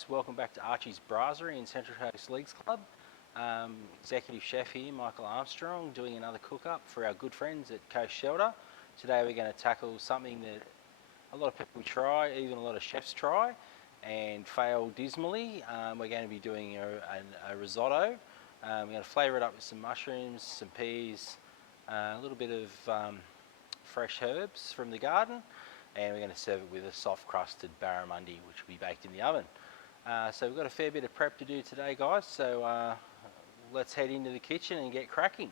guys, welcome back to Archie's Brasserie in Central Coast Leagues Club. Executive chef here, Michael Armstrong, doing another cook-up for our good friends at Coast Shelter. Today we're going to tackle something that a lot of people try, even a lot of chefs try, and fail dismally. We're going to be doing a risotto. We're going to flavour it up with some mushrooms, some peas, a little bit of fresh herbs from the garden, and we're going to serve it with a soft crusted barramundi, which will be baked in the oven. So we've got a fair bit of prep to do today, guys, so let's head into the kitchen and get cracking.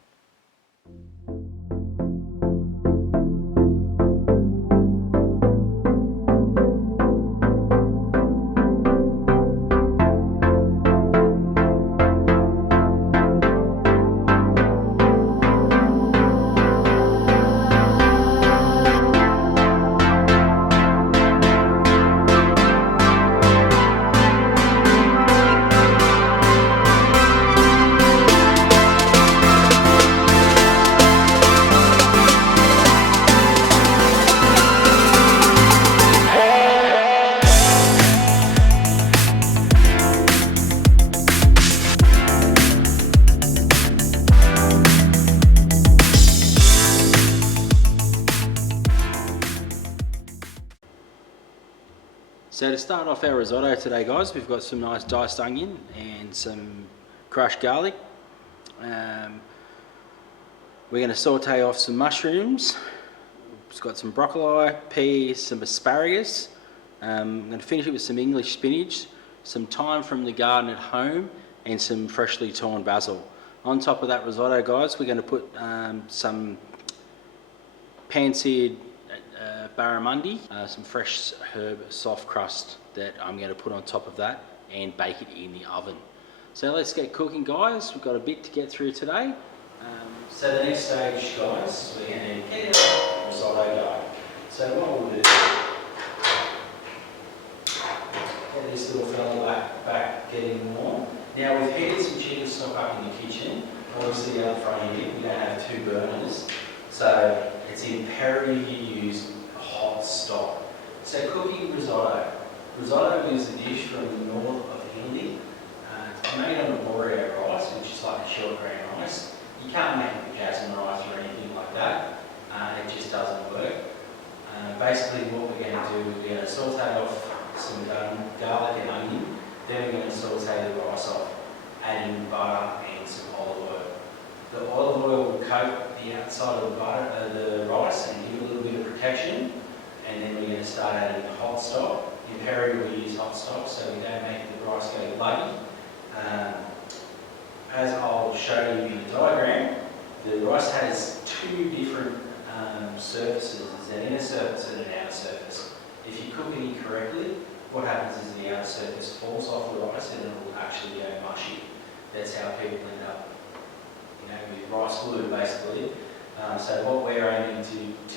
So to start off our risotto today, guys, we've got some nice diced onion and some crushed garlic. We're going to saute off some mushrooms. It's got some broccoli, peas, some asparagus. I'm going to finish it with some English spinach, some thyme from the garden at home, and some freshly torn basil. On top of that risotto, guys, we're going to put some pan-seared barramundi, some fresh herb soft crust that I'm going to put on top of that and bake it in the oven. So let's get cooking, guys. We've got a bit to get through today. So the next stage, guys, we're going to get our risotto going. So what we'll do, get this little fella back getting warm. Now we've heated some chicken stock up in the kitchen. Obviously out front here, we don't have two burners, so it's imperative you use hot stock. So cooking risotto. Risotto is a dish from the north of Italy. It's made on arborio rice, which is like a short grain rice. You can't make it with jasmine rice or anything like that. It just doesn't work. Basically what we're going to do is we're going to saute off some garlic and onion. Then we're going to saute the rice off, adding butter and some olive oil. The olive oil will coat the outside of the butter, the rice, and give it a little bit of protection. And then we're going to start adding the hot stock. Imperative we use hot stock so we don't make the rice go bloody. As I'll show you in the diagram, the rice has two different surfaces. There's an inner surface and an outer surface. If you cook it incorrectly, what happens is the outer surface falls off the rice and it will actually go mushy. That's how people end up, with rice glue, basically. So what we're aiming to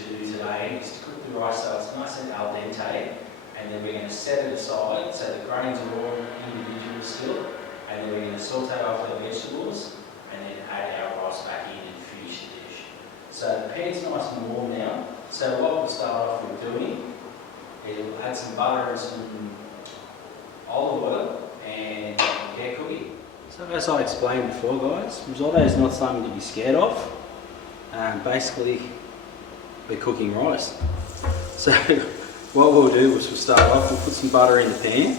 do today is to cook the rice so it's nice and al dente, and then we're going to set it aside so the grains are all individual still, and then we're going to saute off our vegetables and then add our rice back in and finish the dish. So the pan's nice and warm now, so what we'll start off with doing is we'll add some butter and some olive oil and get cooking. So as I explained before, guys, risotto is not something to be scared of. Basically, we're cooking rice. So what we'll do is we'll start off, we'll put some butter in the pan.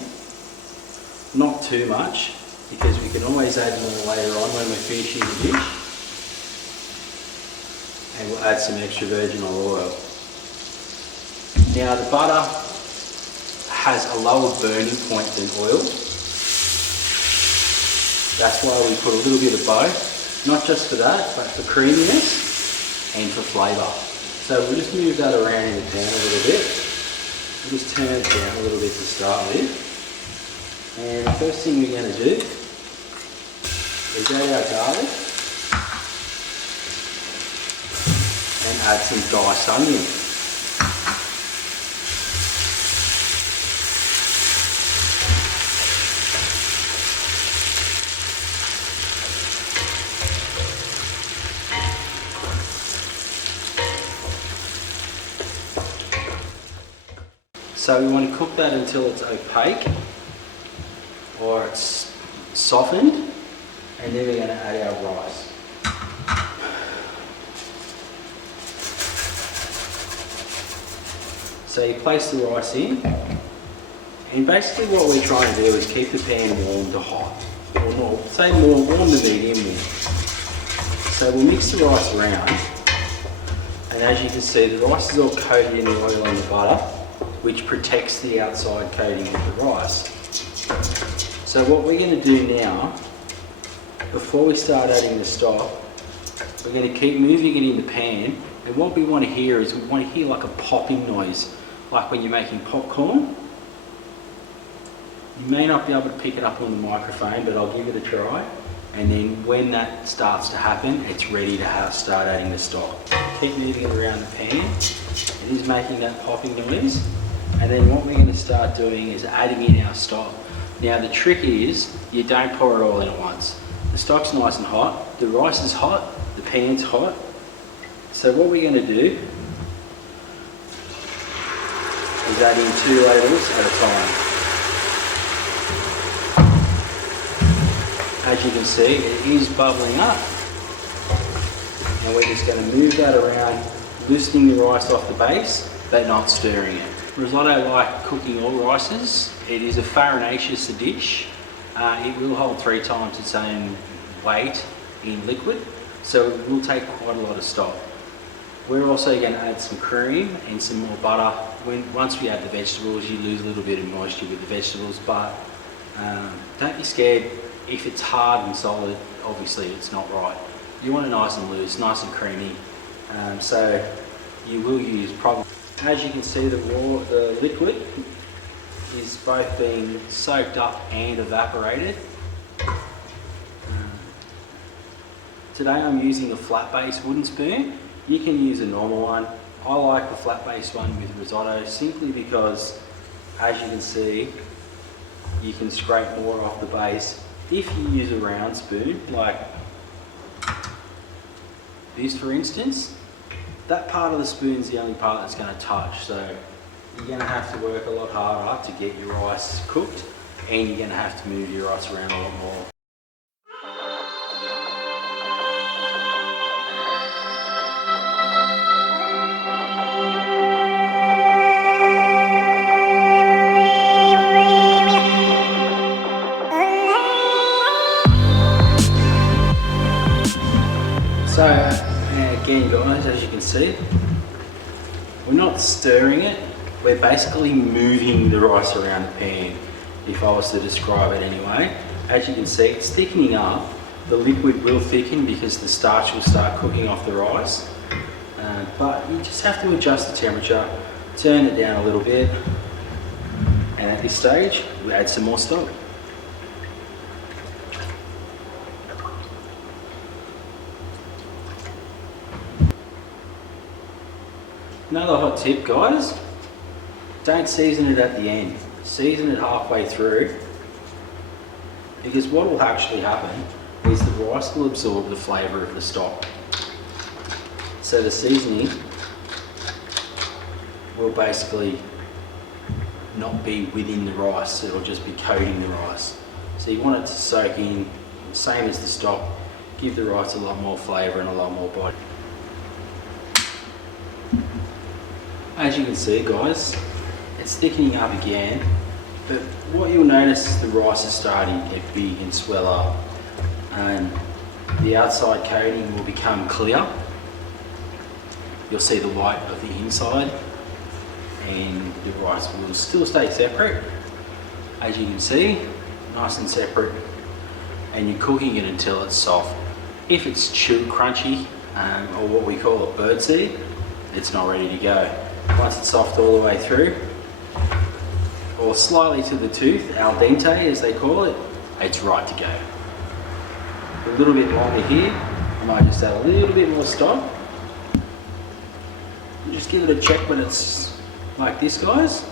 Not too much, because we can always add more later on when we're finishing the dish. And we'll add some extra virgin olive oil. Now the butter has a lower burning point than oil. That's why we put a little bit of both, not just for that, but for creaminess and for flavour. So we'll just move that around in the pan a little bit. We'll just turn it down a little bit to start with. And the first thing we're going to do is add our garlic and add some diced onion. So we want to cook that until it's opaque. or it's softened, and then we're going to add our rice. So you place the rice in, and basically what we're trying to do is keep the pan warm to hot, or not, say more warm to medium warm. So we'll mix the rice around, and as you can see, the rice is all coated in the oil and the butter, which protects the outside coating of the rice. So what we're going to do now, before we start adding the stock, we're going to keep moving it in the pan, and what we want to hear is we want to hear like a popping noise, like when you're making popcorn. You may not be able to pick it up on the microphone, but I'll give it a try. And then when that starts to happen, it's ready to start adding the stock. Keep moving it around the pan. It is making that popping noise. And then what we're going to start doing is adding in our stock. Now the trick is, you don't pour it all in at once. The stock's nice and hot, the rice is hot, the pan's hot. So what we're going to do is add in 2 ladles at a time. As you can see, it is bubbling up, and we're just going to move that around, loosening the rice off the base, but not stirring it. Risotto, like cooking all rices, it is a farinaceous dish. It will hold 3 times its own weight in liquid, so it will take quite a lot of stock. We're also going to add some cream and some more butter. Once we add the vegetables, you lose a little bit of moisture with the vegetables, but don't be scared. If it's hard and solid, obviously it's not right. You want it nice and loose, nice and creamy. So you will use probably, as you can see, the liquid is both being soaked up and evaporated. Today I'm using a flat base wooden spoon. You can use a normal one. I like the flat base one with risotto simply because, as you can see, you can scrape more off the base. If you use a round spoon, like this for instance, that part of the spoon is the only part that's going to touch, so you're going to have to work a lot harder to get your rice cooked, and you're going to have to move your rice around a lot more. So again guys, as you can see, we're not stirring it, we're basically moving the rice around the pan, if I was to describe it anyway. As you can see, it's thickening up. The liquid will thicken because the starch will start cooking off the rice, but you just have to adjust the temperature, turn it down a little bit, and at this stage we add some more stock. Another hot tip guys, don't season it at the end, season it halfway through, because what will actually happen is the rice will absorb the flavour of the stock. So the seasoning will basically not be within the rice, it'll just be coating the rice. So you want it to soak in, same as the stock, give the rice a lot more flavour and a lot more body. As you can see guys, it's thickening up again, but what you'll notice is the rice is starting to get big and swell up, and the outside coating will become clear. You'll see the white of the inside, and the rice will still stay separate. As you can see, nice and separate, and you're cooking it until it's soft. If it's too crunchy, or what we call a birdseed, it's not ready to go. Once it's soft all the way through, or slightly to the tooth, al dente as they call it, it's right to go. A little bit longer here, I might just add a little bit more stock. Just give it a check when it's like this guys.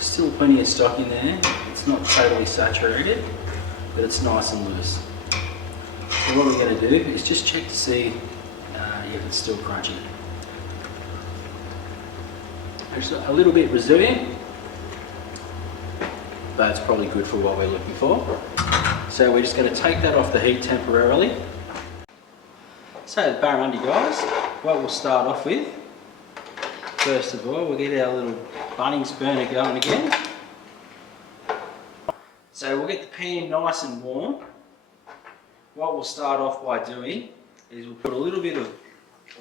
Still plenty of stock in there, it's not totally saturated, but it's nice and loose. So what we're going to do is just check to see if it's still crunchy. There's a little bit resilient, but it's probably good for what we're looking for. So we're just going to take that off the heat temporarily. So the barramundi, guys, what we'll start off with, first of all, we'll get our little Bunnings burner going again. So we'll get the pan nice and warm. What we'll start off by doing is we'll put a little bit of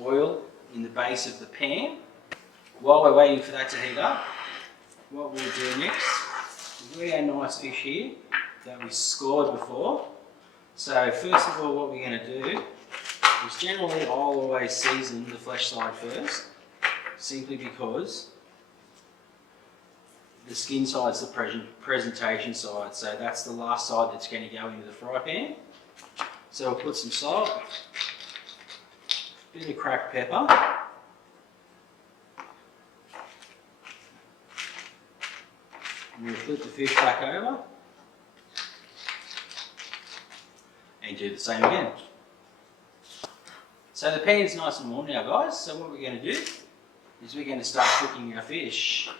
oil in the base of the pan. While we're waiting for that to heat up, what we'll do next is we've got our nice fish here that we scored before. So first of all, what we're going to do is generally I'll always season the flesh side first, simply because the skin side is the presentation side, so that's the last side that's going to go into the fry pan. So we'll put some salt, a bit of cracked pepper, and we'll flip the fish back over and do the same again. So the pan's nice and warm now, guys, so what we're going to do is we're going to start cooking our fish.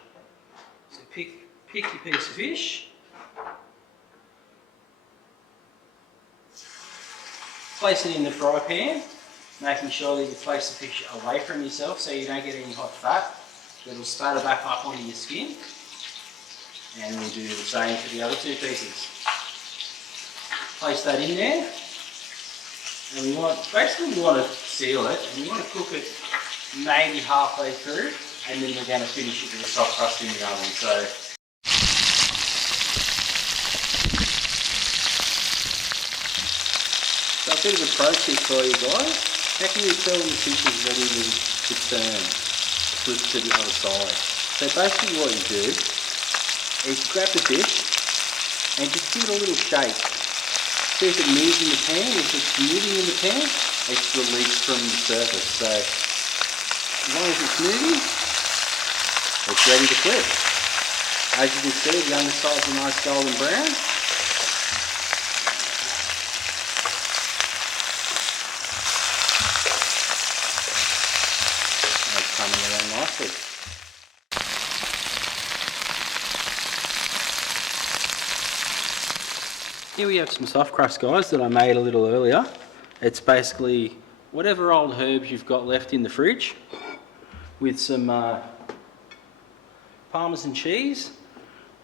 So pick your piece of fish, place it in the fry pan, making sure that you place the fish away from yourself so you don't get any hot fat. It'll spatter back up onto your skin. And we'll do the same for the other two pieces. Place that in there. And we want to seal it, and we want to cook it maybe halfway through, and then we're going to finish it with a soft crust in the oven. So a bit of a pro tip for you guys. How can you tell when the fish is ready to turn, flip to the other side? So basically what you do is grab the fish and just give it a little shake. See if it moves in the pan. If it's moving in the pan, it's released from the surface. So as long as it's moving, it's ready to flip. As you can see, the underside's a nice golden brown. It's coming along nicely. Here we have some soft crust, guys, that I made a little earlier. It's basically whatever old herbs you've got left in the fridge with some parmesan cheese.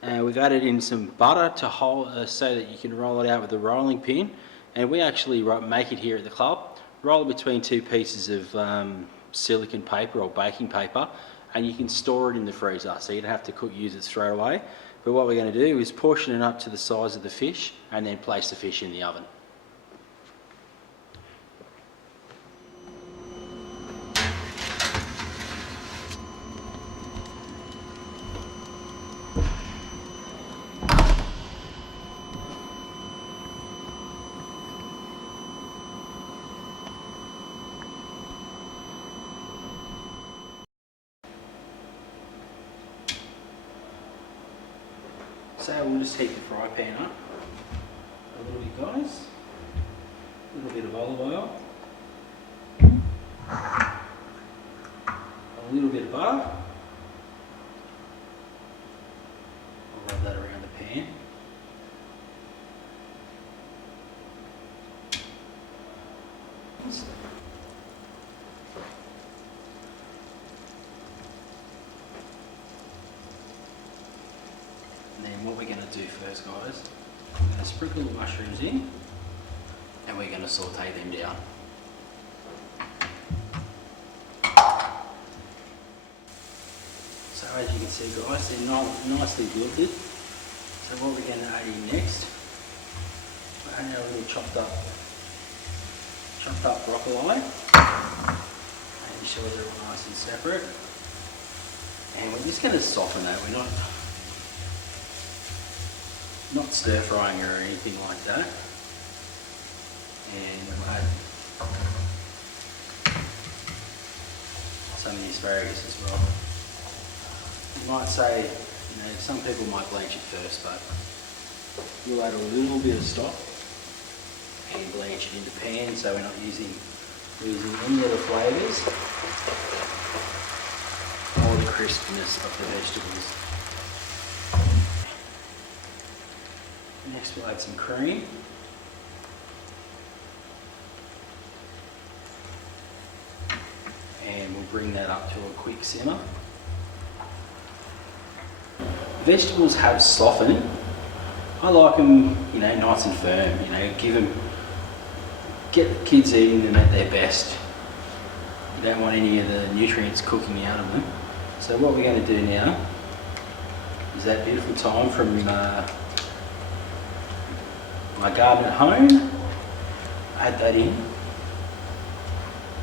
We've added in some butter to hold so that you can roll it out with a rolling pin. And we actually make it here at the club. Roll it between two pieces of silicone paper or baking paper, and you can store it in the freezer, so you don't have to use it straight away. But what we're going to do is portion it up to the size of the fish and then place the fish in the oven. So we'll just heat the fry pan up a little bit, guys. A little bit of olive oil, a little bit of butter. I'll rub that around the pan. And then what we're going to do first, guys, we're going to sprinkle the mushrooms in and we're going to saute them down. So as you can see, guys, they're nicely wilted. So what we're going to add in next, we're adding a little chopped up brocoli, making sure they're all nice and separate. And we're just going to soften that. We're not stir frying or anything like that. And we'll add some of the asparagus as well. You might say, some people might blanch it first, but we'll add a little bit of stock and blanch it in the pan, so we're not losing any of the flavours or the crispness of the vegetables. Next we'll add some cream. And we'll bring that up to a quick simmer. Vegetables have softened. I like them, you know, nice and firm. You know, get the kids eating them at their best. You don't want any of the nutrients cooking out of them. So what we're going to do now is that beautiful thyme from my garden at home. Add that in.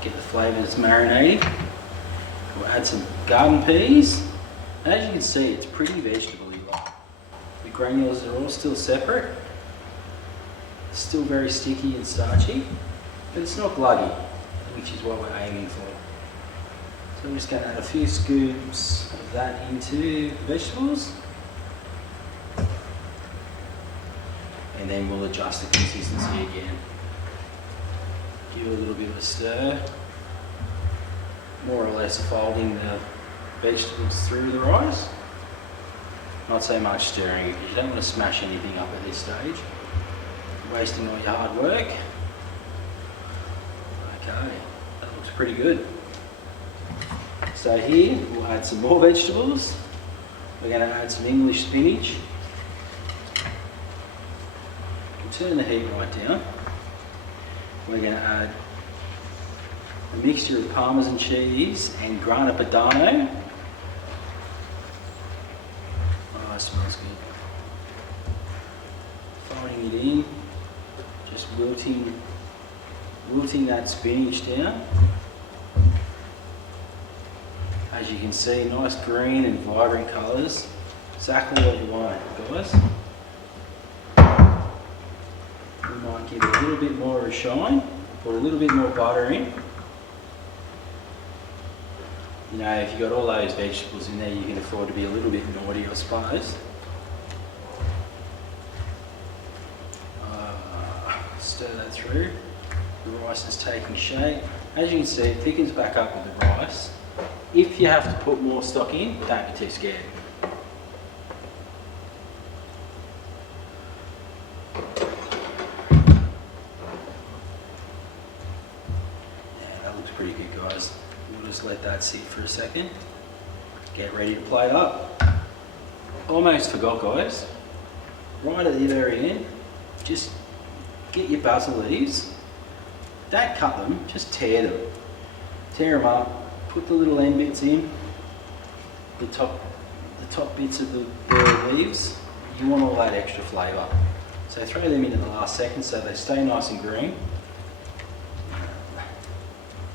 Get the flavours marinated. We'll add some garden peas. As you can see, it's pretty vegetable-y. The granules are all still separate. It's still very sticky and starchy, but it's not gluggy, which is what we're aiming for. So I'm just going to add a few scoops of that into the vegetables. And then we'll adjust the consistency again. Give it a little bit of a stir, more or less folding the vegetables through the rice. Not so much stirring because you don't want to smash anything up at this stage. You're wasting all your hard work. Okay, that looks pretty good. So here we'll add some more vegetables. We're going to add some English spinach. We'll turn the heat right down. We're going to add a mixture of parmesan cheese and grana padano. Oh, it smells good. Folding it in, just wilting that spinach down. As you can see, nice green and vibrant colours. Exactly what you want, guys. We might give it a little bit more of a shine, put a little bit more butter in. You know, if you've got all those vegetables in there, you can afford to be a little bit naughty, I suppose. Stir that through. The rice is taking shape. As you can see, it thickens back up with the rice. If you have to put more stock in, don't be too scared. Pretty good, guys. We'll just let that sit for a second. Get ready to plate up. Almost forgot, guys. Right at the very end, just get your basil leaves. Don't cut them, just tear them. Tear them up. Put the little end bits in. The top bits of the leaves. You want all that extra flavour. So throw them in at the last second so they stay nice and green.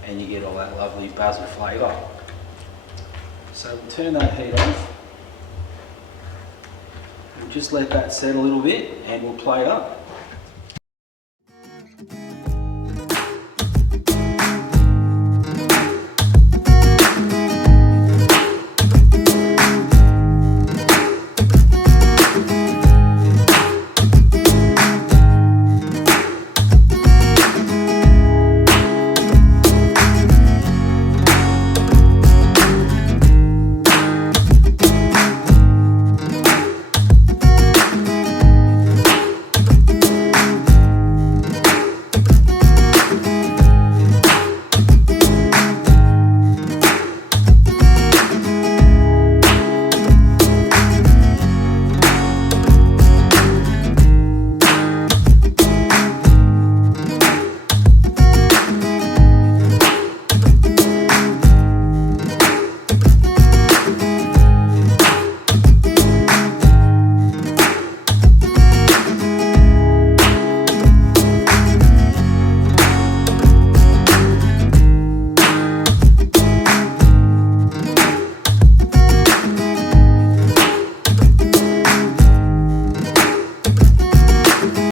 And you get all that lovely basil flavour. So we'll turn that heat off. We'll just let that set a little bit and we'll plate up.